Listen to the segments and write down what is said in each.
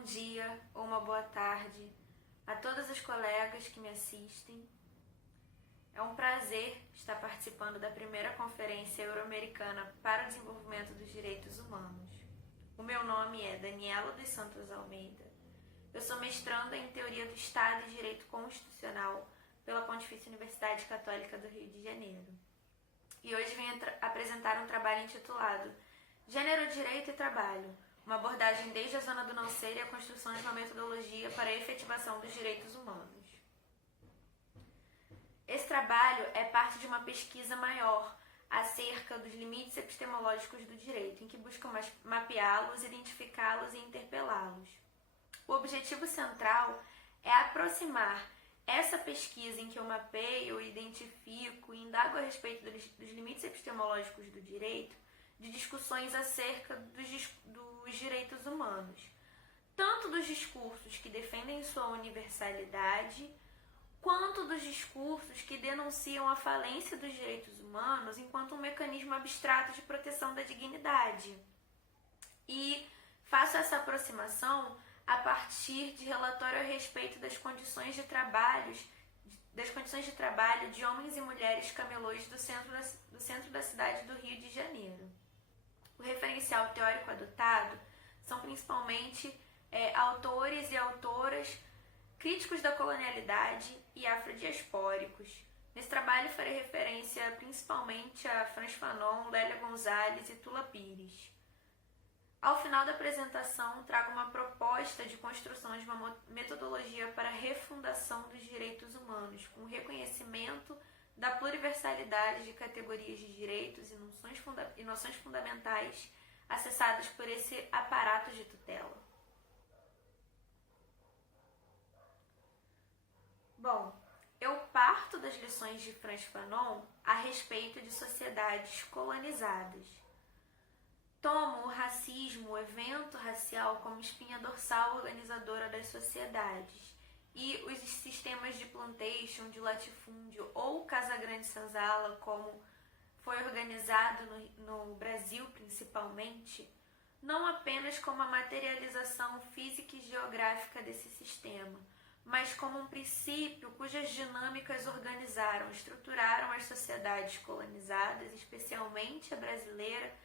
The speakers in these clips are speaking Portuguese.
bom dia ou uma boa tarde a todos os colegas que me assistem. É um prazer estar participando da primeira Conferência Euro-Americana para o Desenvolvimento dos Direitos Humanos. O meu nome é Daniela dos Santos Almeida. Eu sou mestranda em Teoria do Estado e Direito Constitucional pela Pontifícia Universidade Católica do Rio de Janeiro. E hoje vim apresentar um trabalho intitulado Gênero, Direito e Trabalho, uma abordagem desde a zona do não ser e a construção de uma metodologia para a efetivação dos direitos humanos. Esse trabalho é parte de uma pesquisa maior acerca dos limites epistemológicos do direito, em que busca mapeá-los, identificá-los e interpelá-los. O objetivo central é aproximar essa pesquisa em que eu mapeio, identifico e indago a respeito dos limites epistemológicos do direito, de discussões acerca dos direitos humanos, tanto dos discursos que defendem sua universalidade, quanto dos discursos que denunciam a falência dos direitos humanos enquanto um mecanismo abstrato de proteção da dignidade. E faço essa aproximação a partir de relatório a respeito das condições de trabalho de homens e mulheres camelôs do centro da cidade do Rio de Janeiro. O referencial teórico adotado são principalmente autores e autoras críticos da colonialidade e afrodiaspóricos. Nesse trabalho farei referência principalmente a Frantz Fanon, Lélia Gonzalez e Tula Pires. Ao final da apresentação, trago uma proposta de construção de uma metodologia para a refundação dos direitos humanos, com reconhecimento da pluriversalidade de categorias de direitos e noções fundamentais acessadas por esse aparato de tutela. Bom, eu parto das lições de Frantz Fanon a respeito de sociedades colonizadas. Tomo o racismo, o evento racial, como espinha dorsal organizadora das sociedades, e os sistemas de plantation, de latifúndio ou Casa Grande Senzala, como foi organizado no Brasil principalmente, não apenas como a materialização física e geográfica desse sistema, mas como um princípio cujas dinâmicas organizaram, estruturaram as sociedades colonizadas, especialmente a brasileira,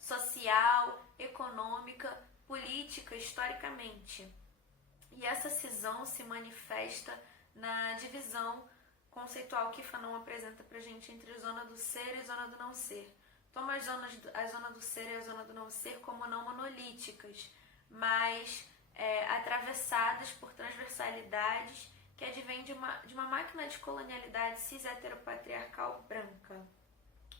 social, econômica, política, historicamente. E essa cisão se manifesta na divisão conceitual que Fanon apresenta para a gente entre zona do ser e zona do não ser. Toma a zona do ser e a zona do não ser como não monolíticas, mas atravessadas por transversalidades que advêm de uma máquina de colonialidade cis-heteropatriarcal branca.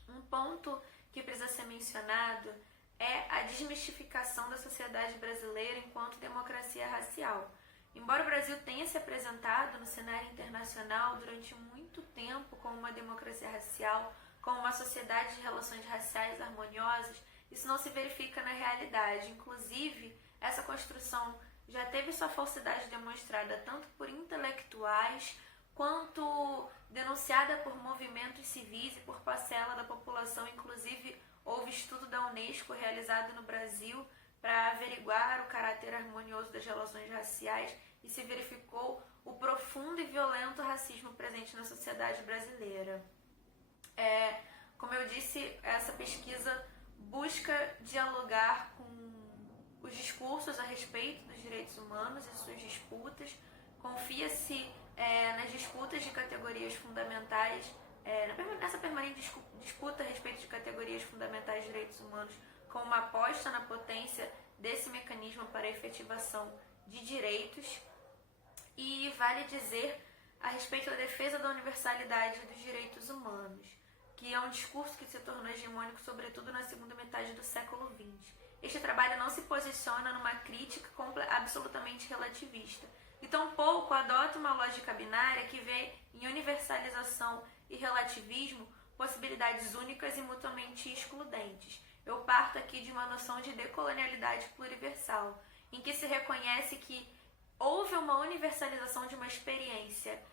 Um ponto que precisa ser mencionado é a desmistificação da sociedade brasileira enquanto democracia racial. Embora o Brasil tenha se apresentado no cenário internacional durante muito tempo como uma democracia racial, como uma sociedade de relações raciais harmoniosas, isso não se verifica na realidade. Inclusive, essa construção já teve sua falsidade demonstrada tanto por intelectuais quanto denunciada por movimentos civis e por parcela da população. Inclusive, houve estudo da Unesco realizado no Brasil para averiguar o caráter harmonioso das relações raciais e se verificou o profundo e violento racismo presente na sociedade brasileira. Como eu disse, essa pesquisa busca dialogar com os discursos a respeito dos direitos humanos e suas disputas, confia-se nas disputas de categorias fundamentais, nessa permanente disputa a respeito de categorias fundamentais de direitos humanos, com uma aposta na potência desse mecanismo para a efetivação de direitos. E vale dizer a respeito da defesa da universalidade dos direitos humanos, que é um discurso que se tornou hegemônico, sobretudo na segunda metade do século XX. Este trabalho não se posiciona numa crítica absolutamente relativista, e tampouco adota uma lógica binária que vê em universalização e relativismo possibilidades únicas e mutuamente excludentes. Eu parto aqui de uma noção de decolonialidade pluriversal, em que se reconhece que houve uma universalização de uma experiência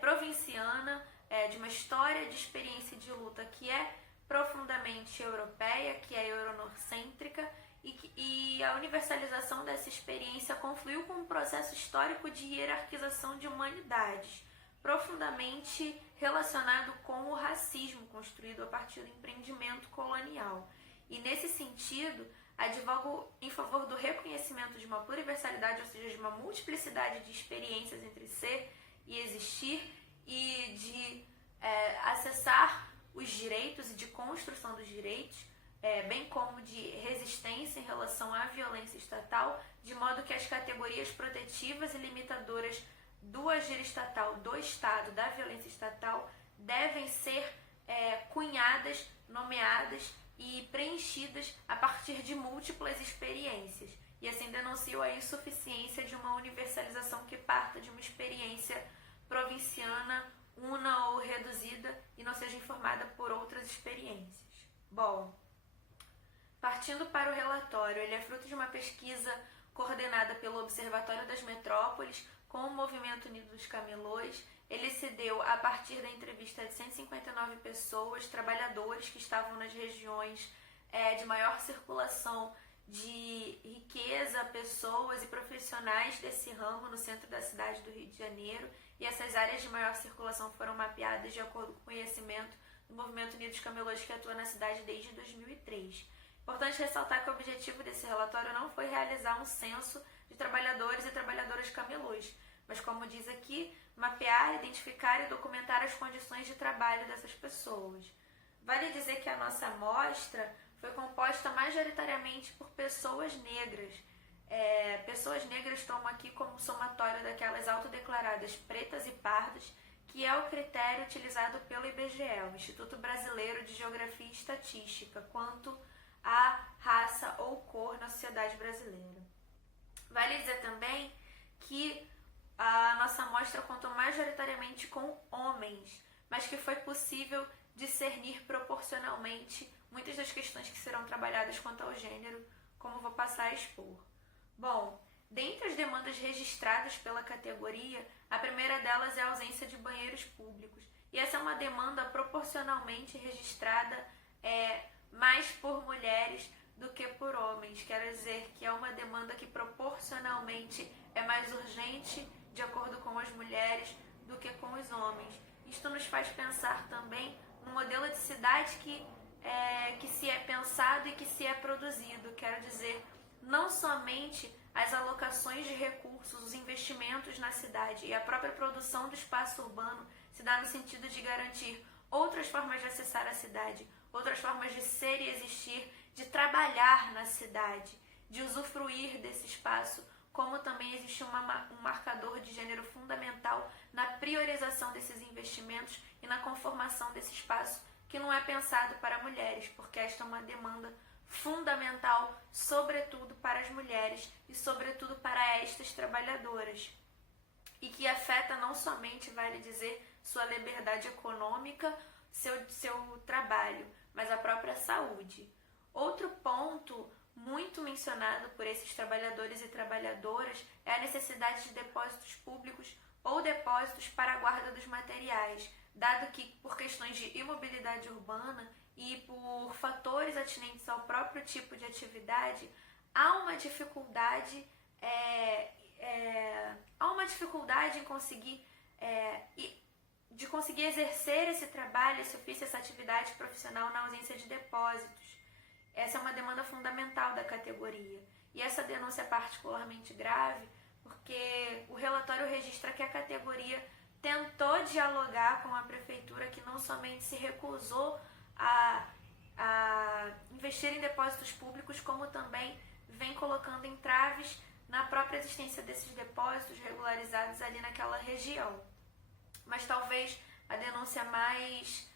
provinciana, de uma história de experiência de luta que é profundamente europeia, que é euronorcêntrica, e a universalização dessa experiência confluiu com um processo histórico de hierarquização de humanidades, profundamente relacionado com o racismo construído a partir do empreendimento colonial. E nesse sentido, advogo em favor do reconhecimento de uma pluriversalidade, ou seja, de uma multiplicidade de experiências entre ser e existir, e de acessar os direitos e de construção dos direitos, bem como de resistência em relação à violência estatal, de modo que as categorias protetivas e limitadoras do agir estatal, do Estado, da violência estatal, devem ser cunhadas, nomeadas e preenchidas a partir de múltiplas experiências. E assim denunciou a insuficiência de uma universalização que parta de uma experiência provinciana, una ou reduzida, e não seja informada por outras experiências. Bom, partindo para o relatório, ele é fruto de uma pesquisa coordenada pelo Observatório das Metrópoles com o Movimento Unido dos Camelôs. Ele se deu a partir da entrevista de 159 pessoas, trabalhadores que estavam nas regiões de maior circulação de riqueza, pessoas e profissionais desse ramo no centro da cidade do Rio de Janeiro. E essas áreas de maior circulação foram mapeadas de acordo com o conhecimento do Movimento Unido dos Camelôs, que atua na cidade desde 2003. Importante ressaltar que o objetivo desse relatório não foi realizar um censo de trabalhadores e trabalhadoras camelôs, mas, como diz aqui, mapear, identificar e documentar as condições de trabalho dessas pessoas. Vale dizer que a nossa amostra foi composta majoritariamente por pessoas negras. Pessoas negras tomam aqui como somatório daquelas autodeclaradas pretas e pardas, que é o critério utilizado pelo IBGE, o Instituto Brasileiro de Geografia e Estatística, quanto à raça ou cor na sociedade brasileira. Vale dizer também que a nossa amostra contou majoritariamente com homens, mas que foi possível discernir proporcionalmente muitas das questões que serão trabalhadas quanto ao gênero, como vou passar a expor. Bom, dentre as demandas registradas pela categoria, a primeira delas é a ausência de banheiros públicos. E essa é uma demanda proporcionalmente registrada mais por mulheres do que por homens. Quero dizer que é uma demanda que proporcionalmente é mais urgente de acordo com as mulheres do que com os homens. Isto nos faz pensar também no modelo de cidade que se é pensado e que se é produzido. Quero dizer, não somente as alocações de recursos, os investimentos na cidade e a própria produção do espaço urbano se dá no sentido de garantir outras formas de acessar a cidade, outras formas de ser e existir, de trabalhar na cidade, de usufruir desse espaço, como também existe um marcador de gênero fundamental na priorização desses investimentos e na conformação desse espaço que não é pensado para mulheres, porque esta é uma demanda fundamental, sobretudo para as mulheres e sobretudo para estas trabalhadoras, e que afeta não somente, vale dizer, sua liberdade econômica, seu trabalho, mas a própria saúde. Outro ponto muito mencionado por esses trabalhadores e trabalhadoras é a necessidade de depósitos públicos ou depósitos para a guarda dos materiais, dado que, por questões de imobilidade urbana e por fatores atinentes ao próprio tipo de atividade, há uma dificuldade em conseguir exercer esse trabalho, esse ofício, essa atividade profissional na ausência de depósitos. Essa é uma demanda fundamental da categoria. E essa denúncia é particularmente grave porque o relatório registra que a categoria tentou dialogar com a prefeitura, que não somente se recusou a investir em depósitos públicos, como também vem colocando entraves na própria existência desses depósitos regularizados ali naquela região. Mas talvez a denúncia mais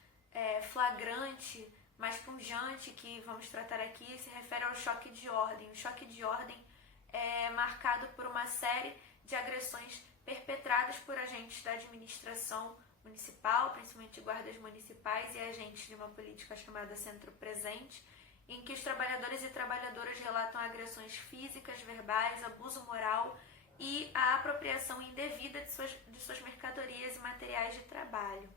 flagrante, mais pungente que vamos tratar aqui se refere ao choque de ordem. O choque de ordem é marcado por uma série de agressões perpetradas por agentes da administração municipal, principalmente guardas municipais e agentes de uma política chamada Centro Presente, em que os trabalhadores e trabalhadoras relatam agressões físicas, verbais, abuso moral e a apropriação indevida de suas mercadorias e materiais de trabalho.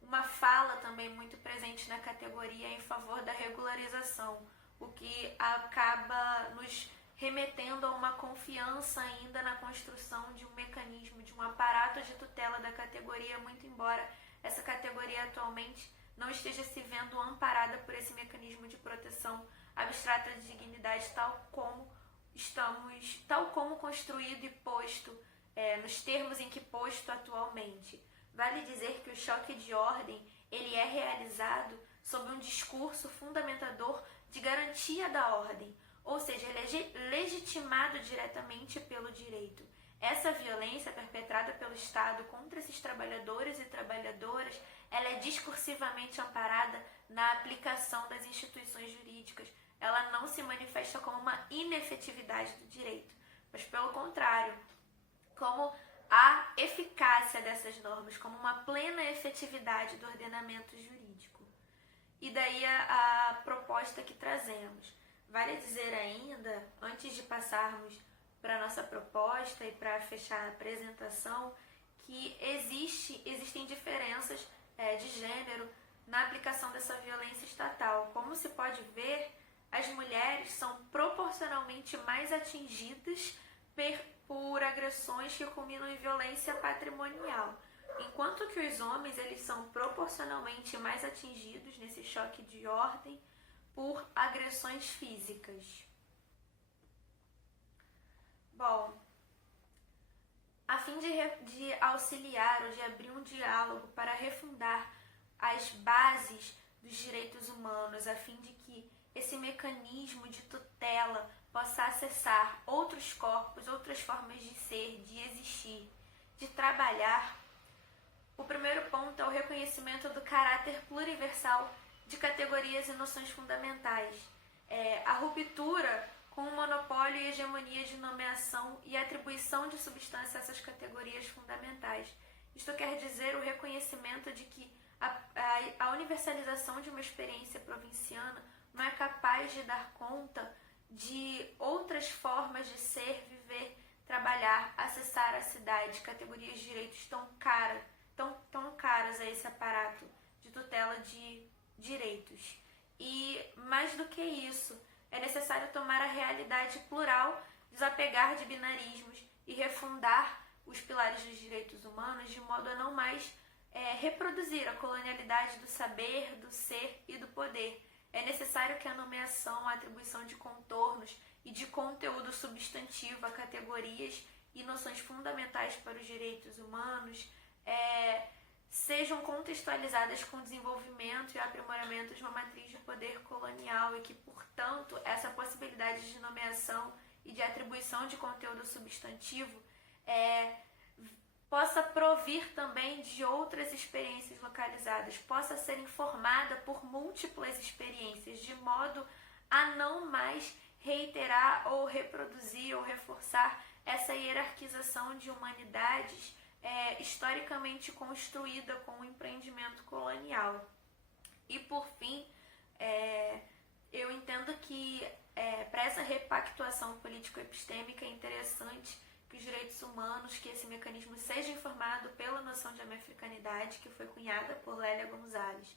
Uma fala também muito presente na categoria em favor da regularização, o que acaba nos remetendo a uma confiança ainda na construção de um mecanismo, de um aparato de tutela da categoria, muito embora essa categoria atualmente não esteja se vendo amparada por esse mecanismo de proteção abstrata de dignidade, tal como construído e posto, nos termos em que posto atualmente. Vale dizer que o choque de ordem ele é realizado sob um discurso fundamentador de garantia da ordem, ou seja, ele é legitimado diretamente pelo direito. Essa violência perpetrada pelo Estado contra esses trabalhadores e trabalhadoras, ela é discursivamente amparada na aplicação das instituições jurídicas. Ela não se manifesta como uma inefetividade do direito, mas pelo contrário, como a eficácia dessas normas, como uma plena efetividade do ordenamento jurídico. E daí a proposta que trazemos. Vale dizer ainda, antes de passarmos para a nossa proposta e para fechar a apresentação, que existem diferenças de gênero na aplicação dessa violência estatal. Como se pode ver, as mulheres são proporcionalmente mais atingidas por agressões que culminam em violência patrimonial, enquanto que os homens eles são proporcionalmente mais atingidos nesse choque de ordem por agressões físicas. Bom, a fim de auxiliar ou de abrir um diálogo para refundar as bases dos direitos humanos, a fim de que esse mecanismo de tutela possa acessar outros corpos, outras formas de ser, de existir, de trabalhar, o primeiro ponto é o reconhecimento do caráter pluriversal de categorias e noções fundamentais. A ruptura com o monopólio e hegemonia de nomeação e atribuição de substância a essas categorias fundamentais. Isto quer dizer o reconhecimento de que a universalização de uma experiência provinciana não é capaz de dar conta de outras formas de ser, viver, trabalhar, acessar a cidade, categorias de direitos tão caras a esse aparato de tutela de direitos. E mais do que isso, é necessário tomar a realidade plural, desapegar de binarismos e refundar os pilares dos direitos humanos de modo a não mais reproduzir a colonialidade do saber, do ser e do poder. É necessário que a nomeação, a atribuição de contornos e de conteúdo substantivo a categorias e noções fundamentais para os direitos humanos sejam contextualizadas com o desenvolvimento e aprimoramento de uma matriz de poder colonial e que, portanto, essa possibilidade de nomeação e de atribuição de conteúdo substantivo possa provir também de outras experiências localizadas, possa ser informada por múltiplas experiências, de modo a não mais reiterar ou reproduzir ou reforçar essa hierarquização de humanidades historicamente construída com o empreendimento colonial. E, por fim, eu entendo que para essa repactuação político-epistêmica é interessante que os direitos humanos, que esse mecanismo seja informado pela noção de americanidade que foi cunhada por Lélia Gonzalez.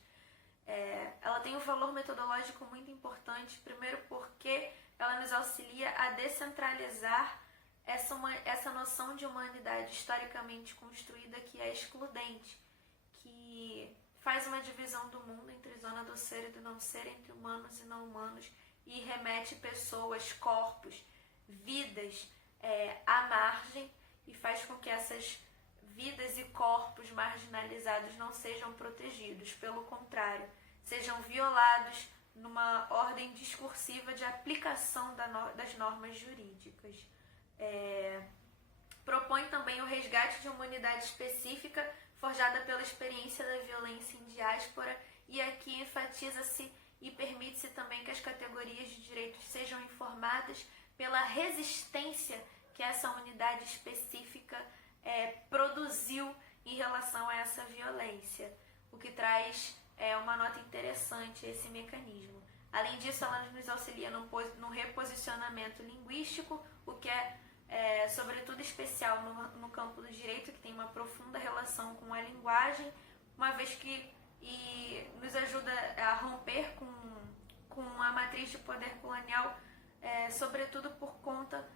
Ela tem um valor metodológico muito importante, primeiro porque ela nos auxilia a descentralizar essa noção de humanidade historicamente construída que é excludente, que faz uma divisão do mundo entre zona do ser e do não ser, entre humanos e não humanos, e remete pessoas, corpos, vidas à margem e faz com que essas vidas e corpos marginalizados não sejam protegidos, pelo contrário, sejam violados numa ordem discursiva de aplicação das normas jurídicas. Propõe também o resgate de uma unidade específica forjada pela experiência da violência em diáspora, e aqui enfatiza-se e permite-se também que as categorias de direitos sejam informadas pela resistência que essa unidade específica produziu em relação a essa violência, o que traz uma nota interessante esse mecanismo. Além disso, ela nos auxilia no reposicionamento linguístico, o que é sobretudo especial no campo do direito, que tem uma profunda relação com a linguagem, uma vez que nos ajuda a romper com a matriz de poder colonial, sobretudo por conta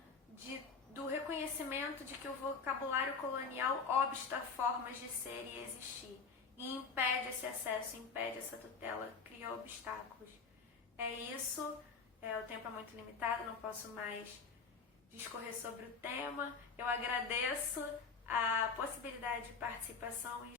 do reconhecimento de que o vocabulário colonial obsta formas de ser e existir e impede esse acesso, impede essa tutela, cria obstáculos. É isso, o tempo é muito limitado, não posso mais discorrer sobre o tema. Eu agradeço a possibilidade de participação e